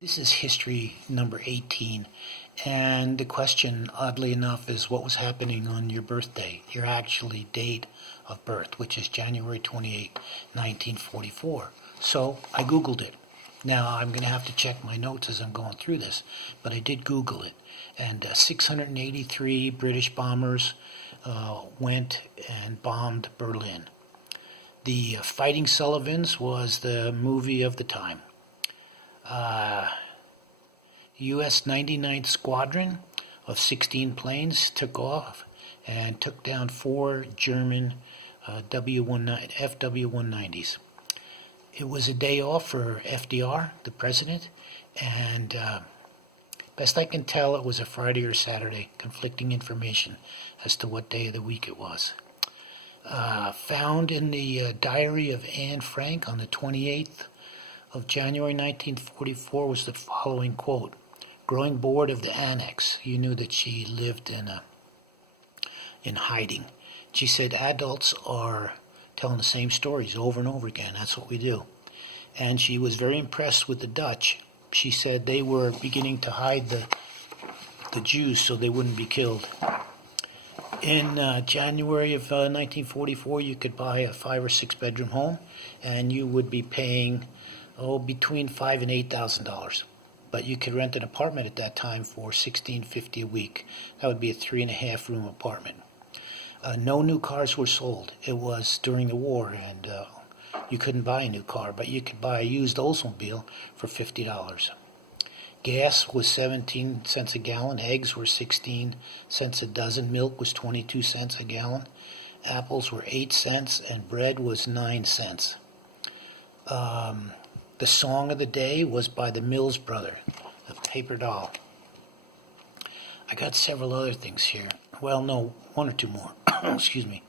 This is history number 18, and the question, oddly enough, is what was happening on your birthday, your actually date of birth, which is January 28, 1944. So I Googled it. Now I'm going to have to check my notes as I'm going through this, but I did Google it, and 683 British bombers went and bombed Berlin. The Fighting Sullivans was the movie of the time. U.S. 99th Squadron of 16 planes took off and took down 4 German FW-190s. It was a day off for FDR, the president, and best I can tell, it was a Friday or Saturday, conflicting information as to what day of the week it was. Found in the diary of Anne Frank on the 28th of January 1944 was the following quote: "Growing bored of the annex." You knew that she lived in hiding. She said adults are telling the same stories over and over again. That's what we do. And she was very impressed with the Dutch. She said they were beginning to hide the Jews so they wouldn't be killed. In January of 1944, you could buy a 5 or 6 bedroom home, and you would be paying between $5,000 and $8,000. But you could rent an apartment at that time for $1,650 a week. That would be a 3.5 room apartment. No new cars were sold. It was during the war, and you couldn't buy a new car, but you could buy a used Oldsmobile for $50. Gas was 17 cents a gallon. Eggs were 16 cents a dozen. Milk was 22 cents a gallon. Apples were 8 cents, and bread was 9 cents. The song of the day was by the Mills Brother, the Paper Doll. I got several other things here. Well, no, one or two more. Excuse me.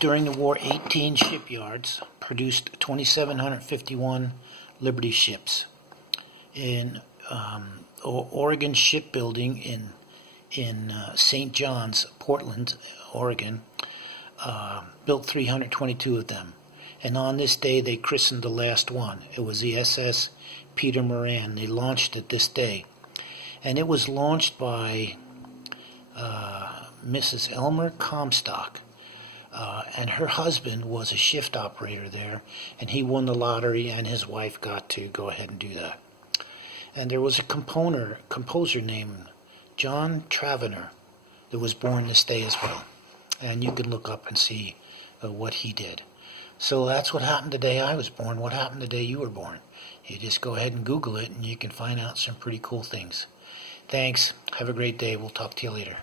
During the war, 18 shipyards produced 2,751 Liberty ships. In Oregon Shipbuilding in St. John's, Portland, Oregon, built 322 of them. And on this day, they christened the last one. It was the SS Peter Moran. They launched it this day. And it was launched by Mrs. Elmer Comstock. And her husband was a shift operator there, and he won the lottery, and his wife got to go ahead and do that. And there was a composer named John Travener that was born this day as well. And you can look up and see what he did. So that's what happened the day I was born. What happened the day you were born? You just go ahead and Google it, and you can find out some pretty cool things. Thanks. Have a great day. We'll talk to you later.